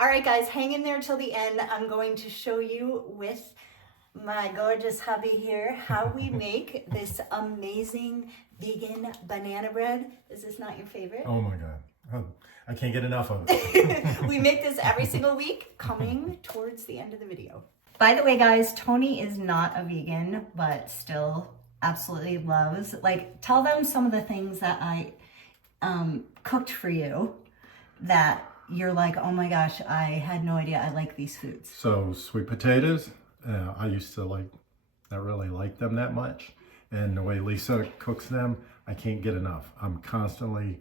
All right, guys, hang in there till the end. I'm going to show you with my gorgeous hubby here how we make this amazing vegan banana bread. Is this not your favorite? Oh my God. Oh, I can't get enough of it. We make this every single week, coming towards the end of the video. By the way, guys, Tony is not a vegan, but still absolutely loves. Like, tell them some of the things that I cooked for you that you're like, oh my gosh, I had no idea I like these foods. So sweet potatoes, I used to not really like them that much. And the way Lisa cooks them, I can't get enough. I'm constantly,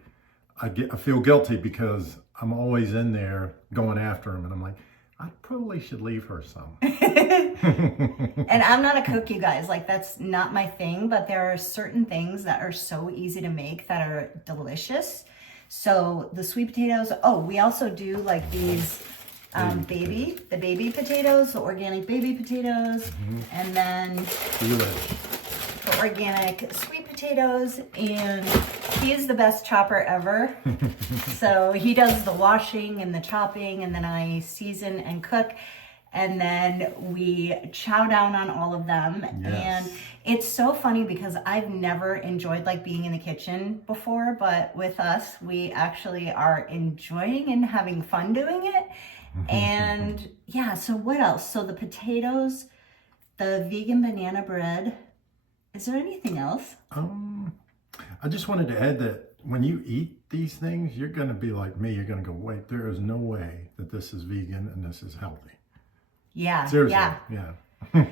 I feel guilty because I'm always in there going after them. And I'm like, I probably should leave her some. And I'm not a cook, you guys. Like, that's not my thing. But there are certain things that are so easy to make that are delicious. So the sweet potatoes. Oh, we also do like these baby potatoes, the organic baby potatoes, and then the organic sweet potatoes. And he is the best chopper ever. So he does the washing and the chopping, and then I season and cook. And then we chow down on all of them. Yes. And it's so funny because I've never enjoyed like being in the kitchen before, but with us, we actually are enjoying and having fun doing it. And yeah, so what else? So the potatoes, the vegan banana bread. Is there anything else? I just wanted to add that when you eat these things, you're going to be like me. You're going to go, wait, there is no way that this is vegan and this is healthy. Yeah. Seriously, yeah.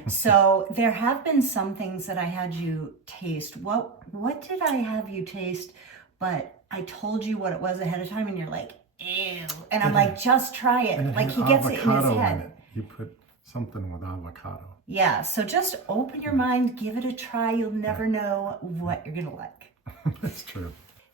So there have been some things that I had you taste. What did I have you taste? But I told you what it was ahead of time, and you're like, ew. And I'm like, just try it. Like, he gets it in his head. You put something with avocado. Yeah. So just open your mind, give it a try. You'll never know what you're gonna like. That's true.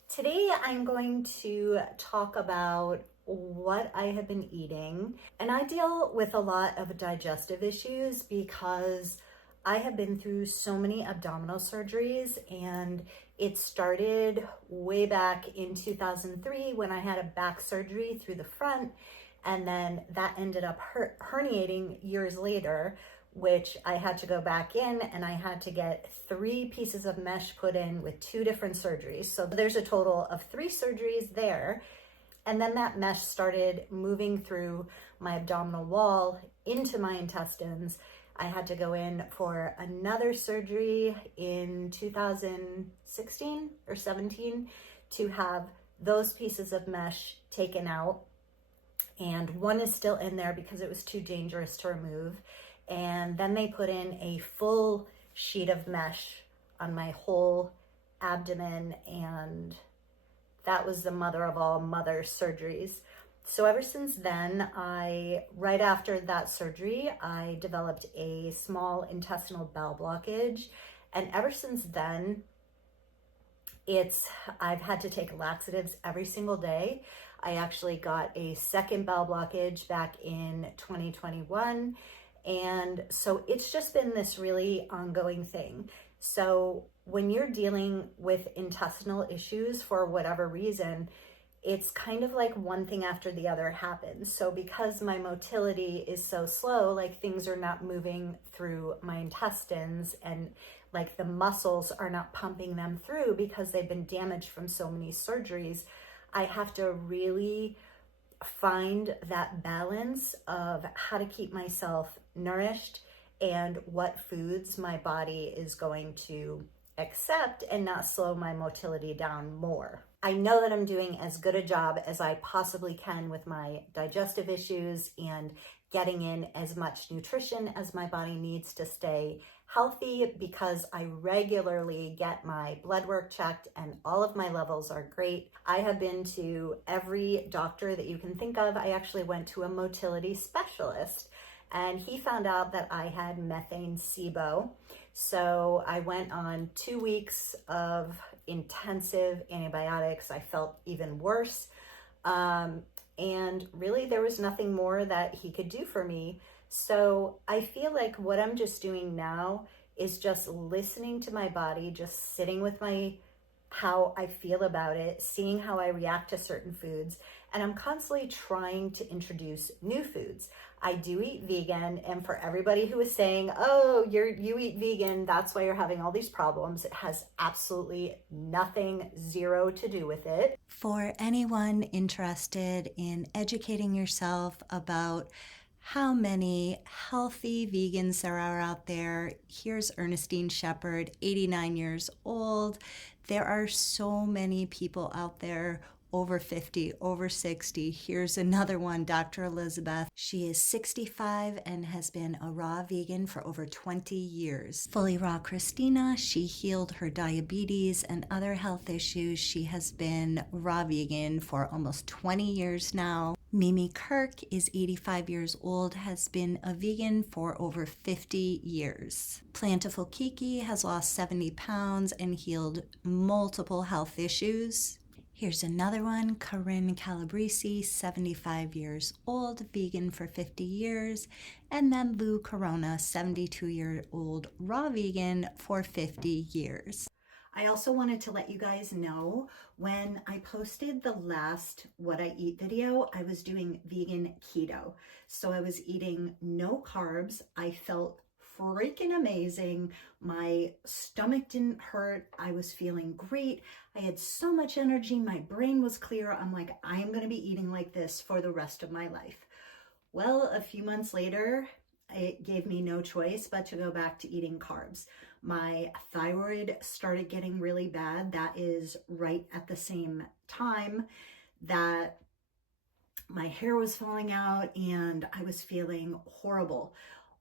Today I'm going to talk about what I have been eating. And I deal with a lot of digestive issues because I have been through so many abdominal surgeries, and it started way back in 2003 when I had a back surgery through the front, and then that ended up herniating years later, which I had to go back in, and I had to get 3 pieces of mesh put in with 2 different surgeries. So there's a total of 3 surgeries there. And then that mesh started moving through my abdominal wall into my intestines. I had to go in for another surgery in 2016 or 17 to have those pieces of mesh taken out. And one is still in there because it was too dangerous to remove. And then they put in a full sheet of mesh on my whole abdomen, and that was the mother of all mother surgeries. So ever since then, right after that surgery, I developed a small intestinal bowel blockage. And ever since then, I've had to take laxatives every single day. I actually got a second bowel blockage back in 2021. And so it's just been this really ongoing thing. So when you're dealing with intestinal issues for whatever reason, it's kind of like one thing after the other happens. So because my motility is so slow, like things are not moving through my intestines, and like the muscles are not pumping them through because they've been damaged from so many surgeries, I have to really find that balance of how to keep myself nourished and what foods my body is going to accept and not slow my motility down more. I know that I'm doing as good a job as I possibly can with my digestive issues and getting in as much nutrition as my body needs to stay healthy, because I regularly get my blood work checked and all of my levels are great. I have been to every doctor that you can think of. I actually went to a motility specialist, and he found out that I had methane SIBO. So I went on 2 weeks of intensive antibiotics. I felt even worse. And really there was nothing more that he could do for me. So I feel like what I'm just doing now is just listening to my body, just sitting with my how I feel about it, seeing how I react to certain foods, and I'm constantly trying to introduce new foods. I do eat vegan, and for everybody who is saying, oh, you eat vegan, that's why you're having all these problems, it has absolutely nothing, zero to do with it. For anyone interested in educating yourself about how many healthy vegans there are out there, here's Ernestine Shepherd, 89 years old. There are so many people out there over 50, over 60. Here's another one, Dr. Elizabeth. She is 65 and has been a raw vegan for over 20 years. Fully Raw Christina, she healed her diabetes and other health issues. She has been raw vegan for almost 20 years now. Mimi Kirk is 85 years old, has been a vegan for over 50 years. Plantiful Kiki has lost 70 pounds and healed multiple health issues. Here's another one, Corinne Calabrese, 75 years old, vegan for 50 years. And then Lou Corona, 72-year-old raw vegan for 50 years. I also wanted to let you guys know, when I posted the last What I Eat video, I was doing vegan keto. So I was eating no carbs. I felt freaking amazing. My stomach didn't hurt. I was feeling great. I had so much energy. My brain was clear. I'm like, I'm going to be eating like this for the rest of my life. Well, a few months later, it gave me no choice but to go back to eating carbs. My thyroid started getting really bad. That is right at the same time that my hair was falling out and I was feeling horrible.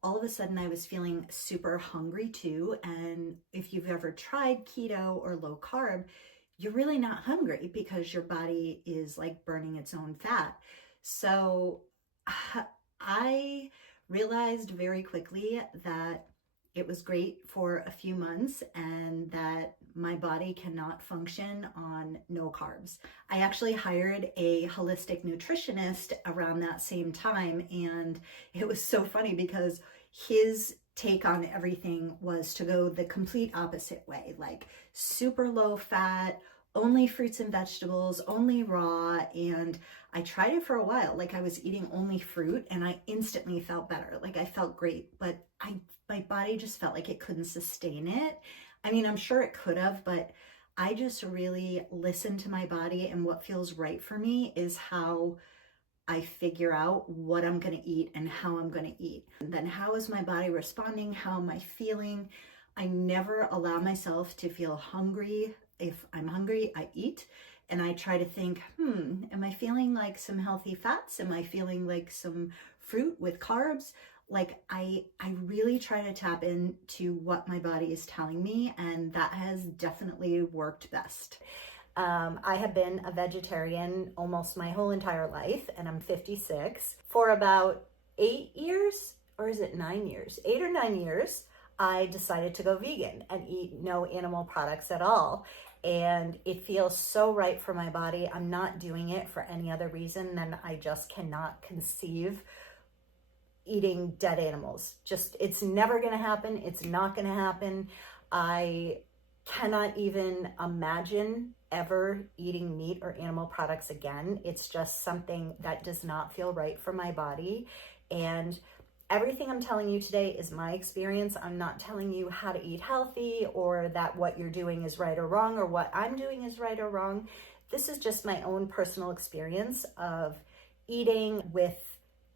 All of a sudden I was feeling super hungry too. And if you've ever tried keto or low carb, you're really not hungry because your body is like burning its own fat. So I realized very quickly that it was great for a few months and that my body cannot function on no carbs. I actually hired a holistic nutritionist around that same time, and it was so funny because his take on everything was to go the complete opposite way, like super low fat, only fruits and vegetables, only raw. And I tried it for a while. Like I was eating only fruit and I instantly felt better. Like I felt great, but my body just felt like it couldn't sustain it. I mean, I'm sure it could have, but I just really listened to my body, and what feels right for me is how I figure out what I'm going to eat and how I'm going to eat. And then how is my body responding? How am I feeling? I never allow myself to feel hungry. If I'm hungry, I eat. And I try to think, am I feeling like some healthy fats? Am I feeling like some fruit with carbs? Like I really try to tap into what my body is telling me, and that has definitely worked best. I have been a vegetarian almost my whole entire life, and I'm 56. For about 8 years, or is it 9 years? 8 or 9 years, I decided to go vegan and eat no animal products at all. And it feels so right for my body. I'm not doing it for any other reason than I just cannot conceive eating dead animals. Just, it's never going to happen. It's not going to happen. I cannot even imagine ever eating meat or animal products again. It's just something that does not feel right for my body. And everything I'm telling you today is my experience. I'm not telling you how to eat healthy or that what you're doing is right or wrong or what I'm doing is right or wrong. This is just my own personal experience of eating with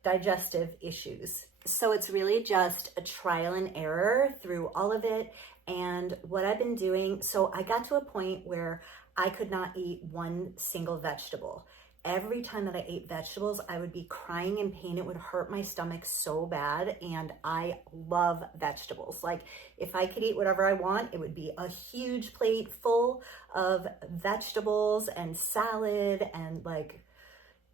digestive issues. So it's really just a trial and error through all of it. And what I've been doing, so I got to a point where I could not eat one single vegetable. Every time that I ate vegetables, I would be crying in pain. It would hurt my stomach so bad. And I love vegetables. Like if I could eat whatever I want, it would be a huge plate full of vegetables and salad, and like,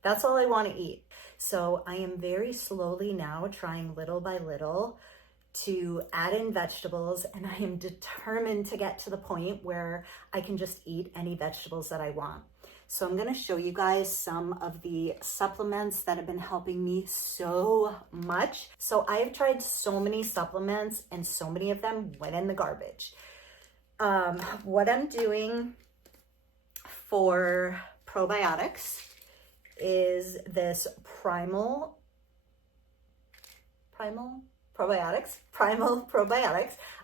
that's all I want to eat. So I am very slowly now trying little by little to add in vegetables, and I am determined to get to the point where I can just eat any vegetables that I want. So I'm going to show you guys some of the supplements that have been helping me so much. So I've tried so many supplements and so many of them went in the garbage. What I'm doing for probiotics is this Primal Probiotics.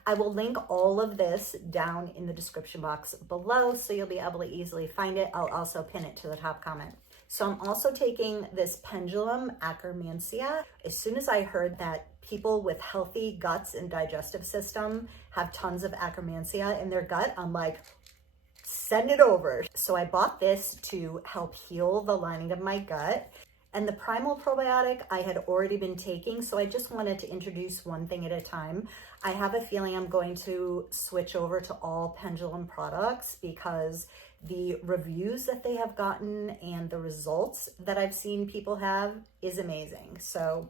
I will link all of this down in the description box below, so you'll be able to easily find it. I'll also pin it to the top comment. So I'm also taking this Pendulum Akkermansia. As soon as I heard that people with healthy guts and digestive system have tons of Akkermansia in their gut, I'm like, send it over. So I bought this to help heal the lining of my gut. And the Primal Probiotic I had already been taking, so I just wanted to introduce one thing at a time. I have a feeling I'm going to switch over to all Pendulum products because the reviews that they have gotten and the results that I've seen people have is amazing. So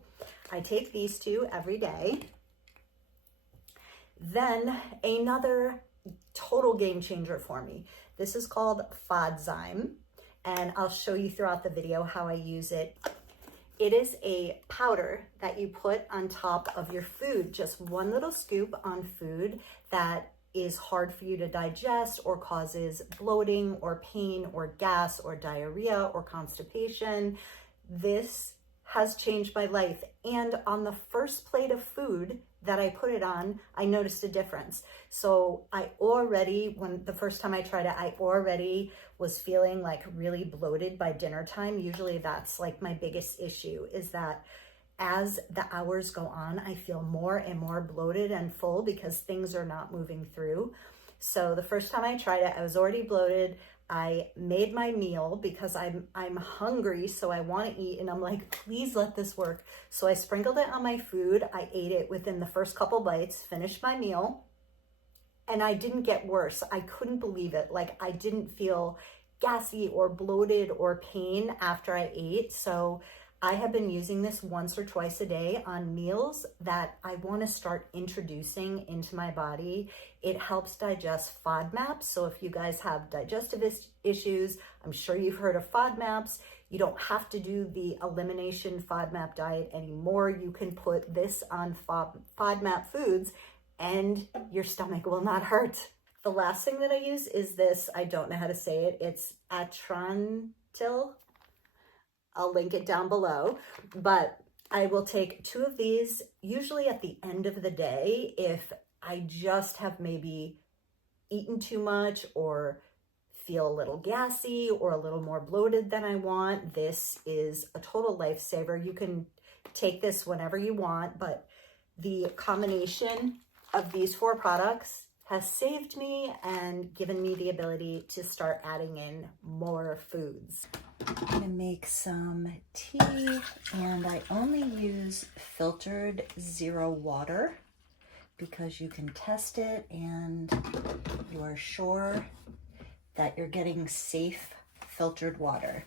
I take these two every day. Then another total game changer for me. This is called Fodzyme, and I'll show you throughout the video how I use it. It is a powder that you put on top of your food, just one little scoop on food that is hard for you to digest or causes bloating or pain or gas or diarrhea or constipation. This has changed my life. And on the first plate of food that I put it on, I noticed a difference. So when the first time I tried it, I already was feeling like really bloated by dinner time. Usually that's like my biggest issue, is that as the hours go on, I feel more and more bloated and full because things are not moving through. So the first time I tried it, I was already bloated. I made my meal because I'm hungry, so I want to eat, and I'm like, please let this work. So I sprinkled it on my food. I ate it within the first couple bites, finished my meal, and I didn't get worse. I couldn't believe it. Like, I didn't feel gassy or bloated or pain after I ate. So I have been using this once or twice a day on meals that I want to start introducing into my body. It helps digest FODMAPs. So if you guys have digestive issues, I'm sure you've heard of FODMAPs. You don't have to do the elimination FODMAP diet anymore. You can put this on FODMAP foods and your stomach will not hurt. The last thing that I use is this, I don't know how to say it. It's Atrantil. I'll link it down below, but I will take 2 of these usually at the end of the day if I just have maybe eaten too much or feel a little gassy or a little more bloated than I want. This is a total lifesaver. You can take this whenever you want, but the combination of these 4 products has saved me and given me the ability to start adding in more foods. I'm gonna make some tea, and I only use filtered 0 water because you can test it and you are sure that you're getting safe filtered water.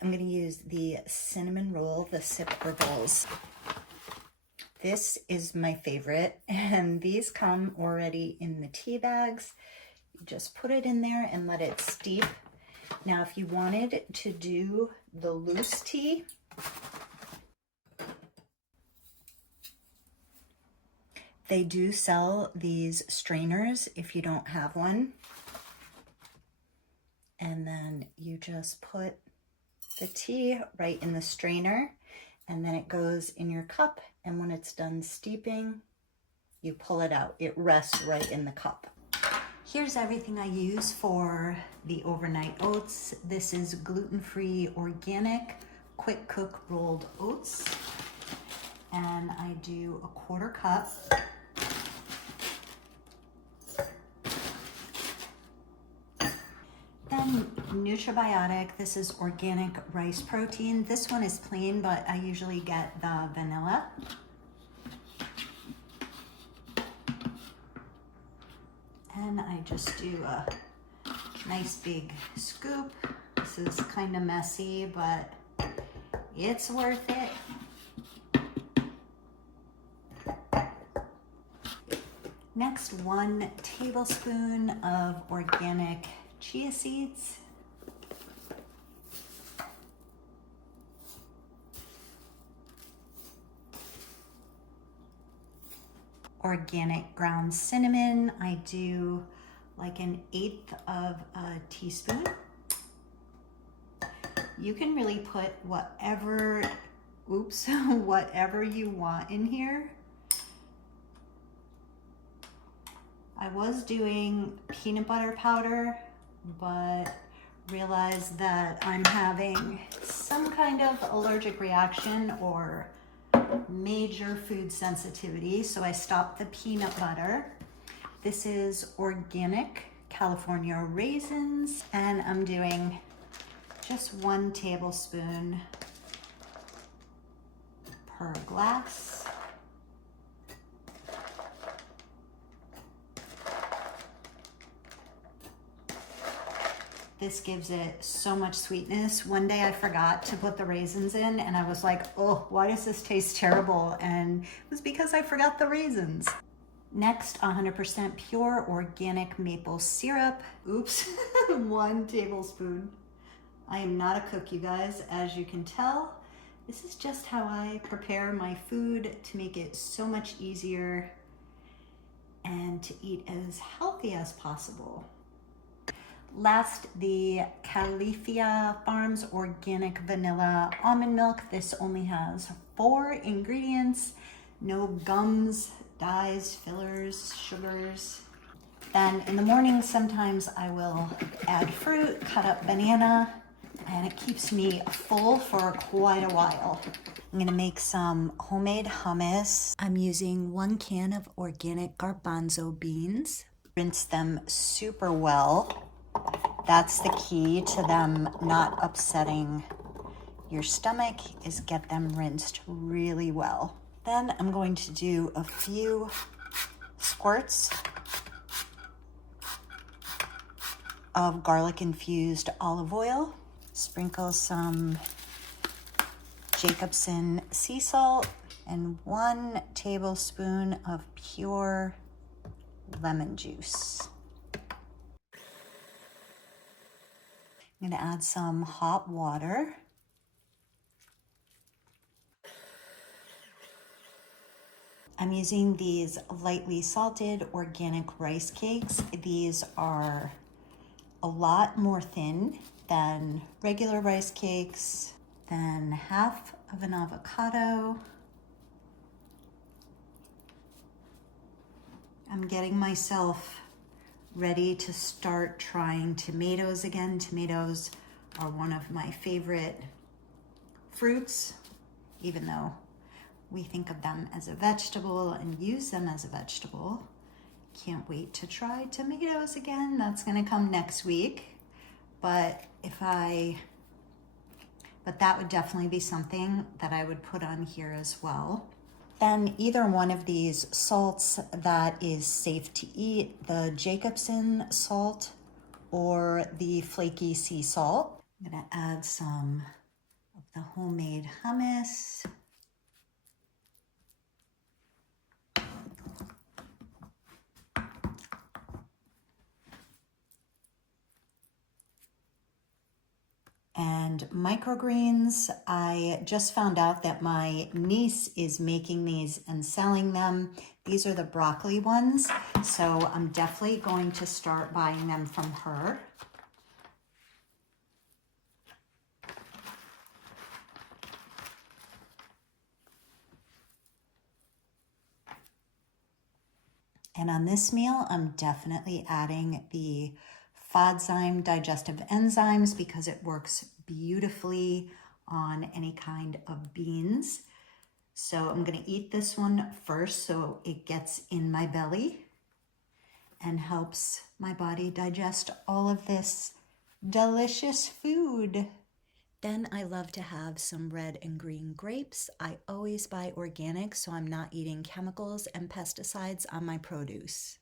I'm gonna use the cinnamon roll, the Sip Herbals. This is my favorite, and these come already in the tea bags. You just put it in there and let it steep. Now, if you wanted to do the loose tea, they do sell these strainers if you don't have one. And then you just put the tea right in the strainer, and then it goes in your cup, and when it's done steeping, you pull it out. It rests right in the cup. Here's everything I use for the overnight oats. This is gluten-free, organic, quick cook rolled oats. And I do a 1/4 cup. Then Nutribiotic, this is organic rice protein. This one is plain, but I usually get the vanilla. And I just do a nice big scoop. This is kind of messy, but it's worth it. Next, 1 tablespoon of organic chia seeds. Organic ground cinnamon. I do like 1/8 of a teaspoon. You can really put whatever, whatever you want in here. I was doing peanut butter powder, but realized that I'm having some kind of allergic reaction or major food sensitivity, so I stopped the peanut butter. This is organic California raisins, and I'm doing just 1 tablespoon per glass. This gives it so much sweetness. One day I forgot to put the raisins in and I was like, oh, why does this taste terrible? And it was because I forgot the raisins. Next, 100% pure organic maple syrup. Oops, 1 tablespoon. I am not a cook, you guys, as you can tell. This is just how I prepare my food to make it so much easier and to eat as healthy as possible. Last, the Califia Farms Organic Vanilla Almond Milk. This only has 4 ingredients, no gums, dyes, fillers, sugars. Then in the morning, sometimes I will add fruit, cut up banana, and it keeps me full for quite a while. I'm gonna make some homemade hummus. I'm using 1 can of organic garbanzo beans. Rinse them super well. That's the key to them not upsetting your stomach, is get them rinsed really well. Then I'm going to do a few squirts of garlic infused olive oil. Sprinkle some Jacobsen sea salt and 1 tablespoon of pure lemon juice. I'm going to add some hot water. I'm using these lightly salted organic rice cakes. These are a lot more thin than regular rice cakes, then half of an avocado. I'm getting myself ready to start trying tomatoes again. Tomatoes are one of my favorite fruits, even though we think of them as a vegetable and use them as a vegetable. Can't wait to try tomatoes again. That's gonna come next week. But that would definitely be something that I would put on here as well. Then either one of these salts that is safe to eat, the Jacobsen salt or the flaky sea salt. I'm gonna add some of the homemade hummus. And microgreens, I just found out that my niece is making these and selling them. These are the broccoli ones, so I'm definitely going to start buying them from her. And on this meal, I'm definitely adding the Fodzyme digestive enzymes because it works beautifully on any kind of beans. So I'm gonna eat this one first so it gets in my belly and helps my body digest all of this delicious food. Then I love to have some red and green grapes. I always buy organic, so I'm not eating chemicals and pesticides on my produce.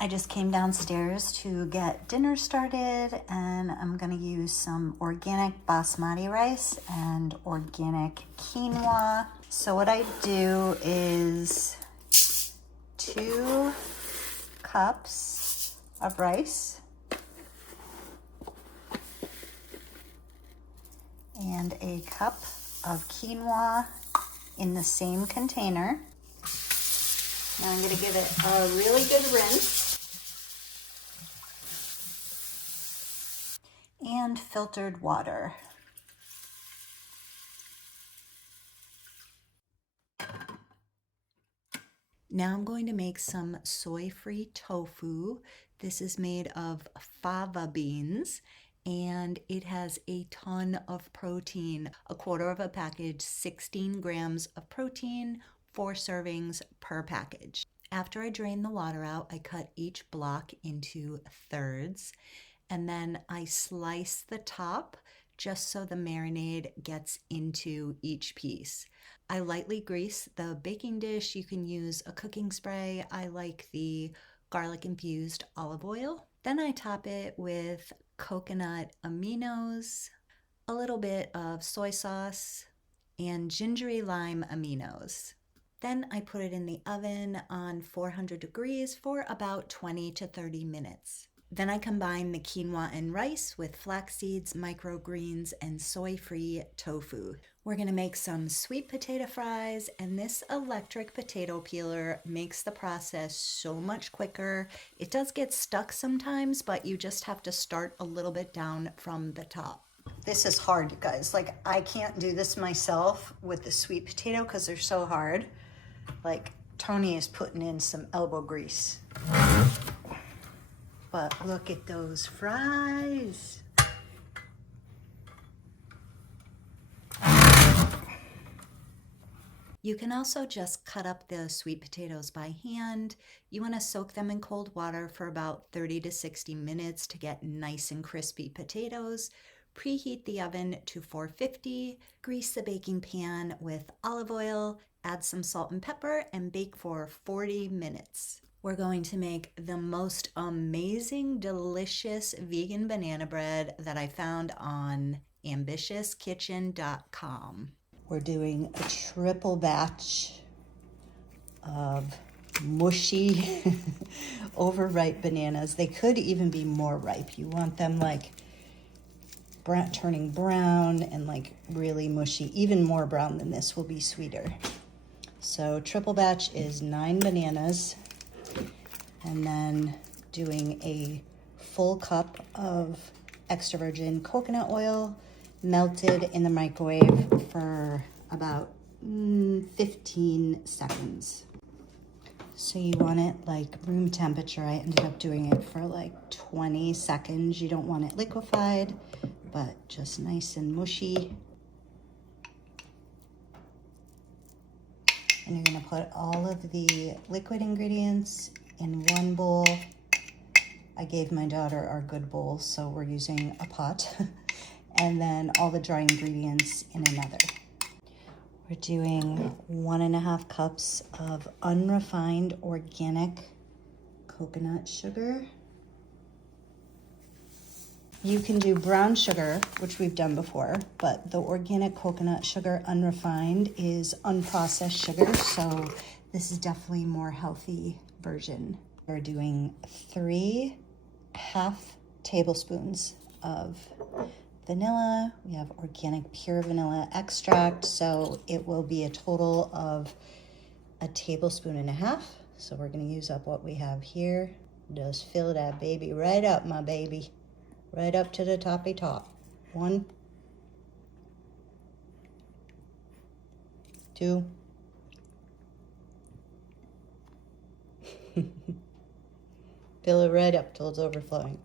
I just came downstairs to get dinner started, and I'm gonna use some organic basmati rice and organic quinoa. So what I do is 2 cups of rice and a cup of quinoa in the same container. Now I'm gonna give it a really good rinse. And filtered water. Now I'm going to make some soy-free tofu. This is made of fava beans and it has a ton of protein. A quarter of a package, 16 grams of protein, 4 servings per package. After I drain the water out, I cut each block into thirds and then I slice the top just so the marinade gets into each piece. I lightly grease the baking dish. You can use a cooking spray. I like the garlic infused olive oil. Then I top it with coconut aminos, a little bit of soy sauce, and gingery lime aminos. Then I put it in the oven on 400 degrees for about 20 to 30 minutes. Then I combine the quinoa and rice with flax seeds, microgreens, and soy-free tofu. We're gonna make some sweet potato fries, and this electric potato peeler makes the process so much quicker. It does get stuck sometimes, but you just have to start a little bit down from the top. This is hard, you guys. Like, I can't do this myself with the sweet potato because they're so hard. Like, Tony is putting in some elbow grease. But look at those fries. You can also just cut up the sweet potatoes by hand. You want to soak them in cold water for about 30 to 60 minutes to get nice and crispy potatoes. Preheat the oven to 450, grease the baking pan with olive oil, add some salt and pepper, and bake for 40 minutes. We're going to make the most amazing, delicious vegan banana bread that I found on ambitiouskitchen.com. We're doing a triple batch of mushy, overripe bananas. They could even be more ripe. You want them like turning brown and like really mushy. Even more brown than this will be sweeter. So triple batch is 9 bananas. And then doing a full cup of extra virgin coconut oil melted in the microwave for about 15 seconds. So you want it like room temperature. I ended up doing it for like 20 seconds. You don't want it liquefied, but just nice and mushy. And you're gonna put all of the liquid ingredients in one bowl. I gave my daughter our good bowl, so we're using a pot. And then all the dry ingredients in another. We're doing 1.5 cups of unrefined organic coconut sugar. You can do brown sugar, which we've done before, but the organic coconut sugar unrefined is unprocessed sugar, so this is definitely more healthy version. We're doing 3 half tablespoons of vanilla. We have organic pure vanilla extract, so it will be a total of 1.5 tablespoons. So we're gonna use up what we have here. Just fill that baby right up, my baby. Right up to the toppy top. 1, 2. Fill it right up till it's overflowing.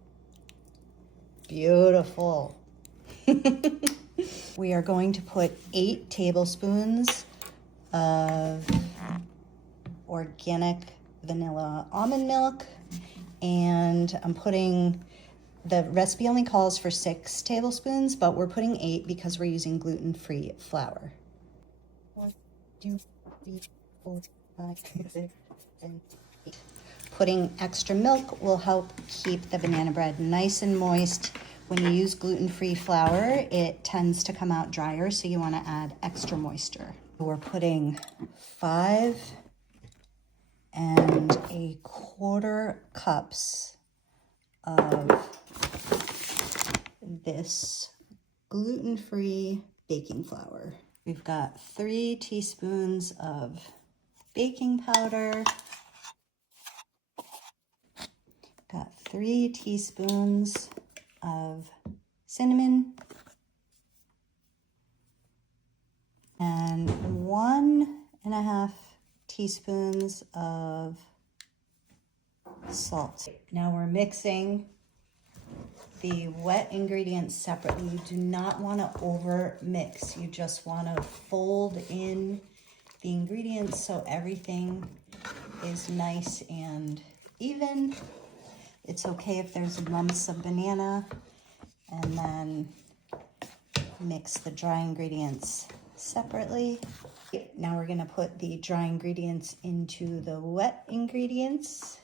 Beautiful. We are going to put 8 tablespoons of organic vanilla almond milk, and I'm putting, the recipe only calls for 6 tablespoons, but we're putting 8 because we're using gluten-free flour. 1, 2, 3, 4, 5, 6, 7, 8. Putting extra milk will help keep the banana bread nice and moist. When you use gluten-free flour, it tends to come out drier, so you want to add extra moisture. We're putting 5 1/4 cups of this gluten-free baking flour. We've got 3 teaspoons of baking powder. Got 3 teaspoons of cinnamon and 1.5 teaspoons of salt. Now we're mixing the wet ingredients separately. You do not want to over mix. You just want to fold in the ingredients so everything is nice and even. It's okay if there's lumps of banana, and then mix the dry ingredients separately. Now we're going to put the dry ingredients into the wet ingredients.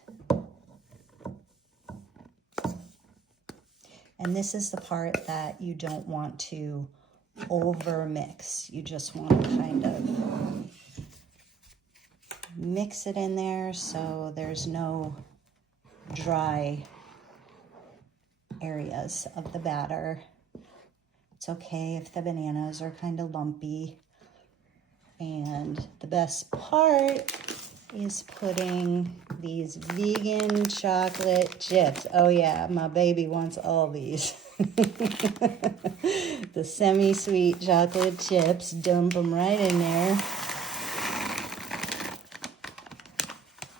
And this is the part that you don't want to over mix. You just want to kind of mix it in there so there's no dry areas of the batter. It's okay if the bananas are kind of lumpy. And the best part is putting these vegan chocolate chips. Oh yeah, my baby wants all these. The semi-sweet chocolate chips, dump them right in there.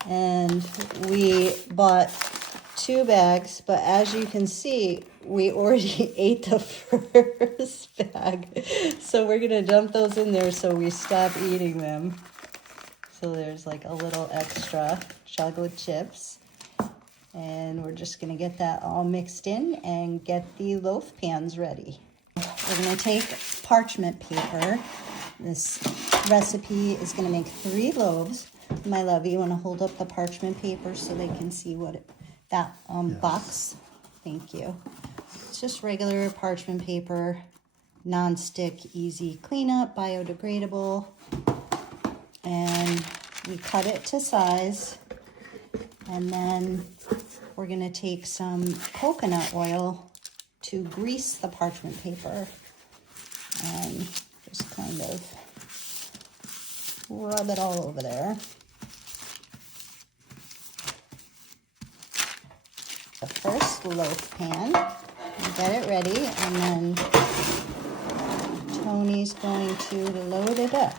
And we bought 2 bags, but as you can see, we already ate the first bag. So we're gonna dump those in there so we stop eating them. So there's like a little extra chocolate chips. And we're just gonna get that all mixed in and get the loaf pans ready. We're gonna take parchment paper. This recipe is gonna make 3 loaves. My love, you wanna hold up the parchment paper so they can see what that Yes. box? Thank you. It's just regular parchment paper, non-stick, easy cleanup, biodegradable. And we cut it to size. And then we're gonna take some coconut oil to grease the parchment paper and just kind of rub it all over there. The first loaf pan, get it ready, and then Tony's going to load it up.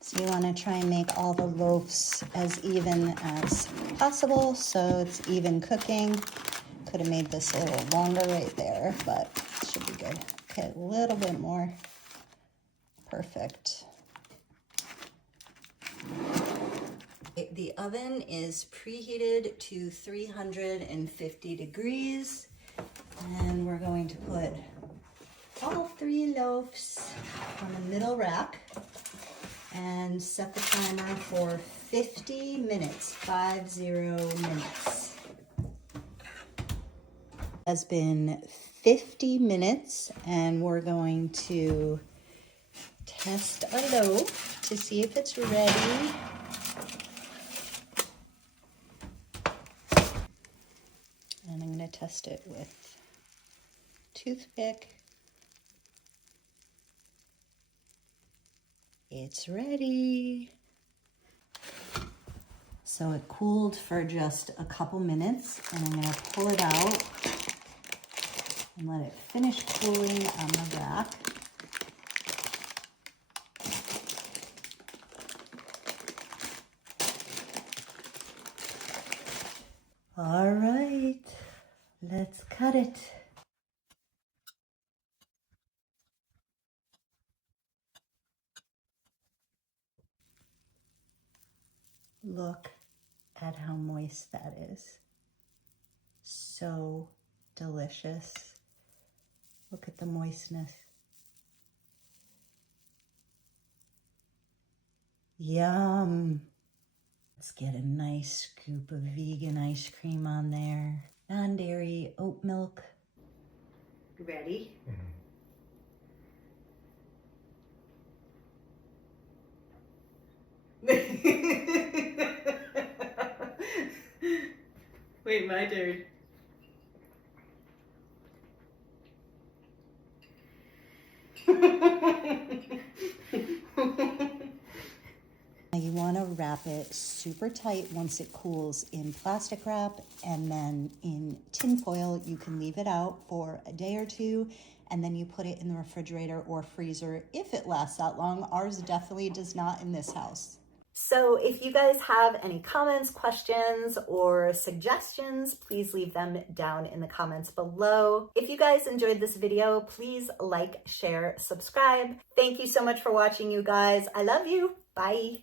So you want to try and make all the loaves as even as possible so it's even cooking. Could have made this a little longer right there, but it should be good. Okay, a little bit more. Perfect. The oven is preheated to 350 degrees, and we're going to put all 3 loaves on the middle rack and set the timer for 50 minutes, 50 minutes. It has been 50 minutes, and we're going to test our loaf to see if it's ready. And I'm going to test it with toothpick. It's ready. So it cooled for just a couple minutes, and I'm going to pull it out and let it finish cooling on the rack. All right, let's cut it. Look at how moist that is. So delicious. Look at the moistness. Yum. Let's get a nice scoop of vegan ice cream on there. Non-dairy oat milk. Ready? Wait, my turn. You want to wrap it super tight once it cools in plastic wrap, and then in tin foil. You can leave it out for a day or two, and then you put it in the refrigerator or freezer if it lasts that long. Ours definitely does not in this house. So if you guys have any comments, questions, or suggestions, please leave them down in the comments below. If you guys enjoyed this video, please like, share, subscribe. Thank you so much for watching, you guys. I love you. Bye.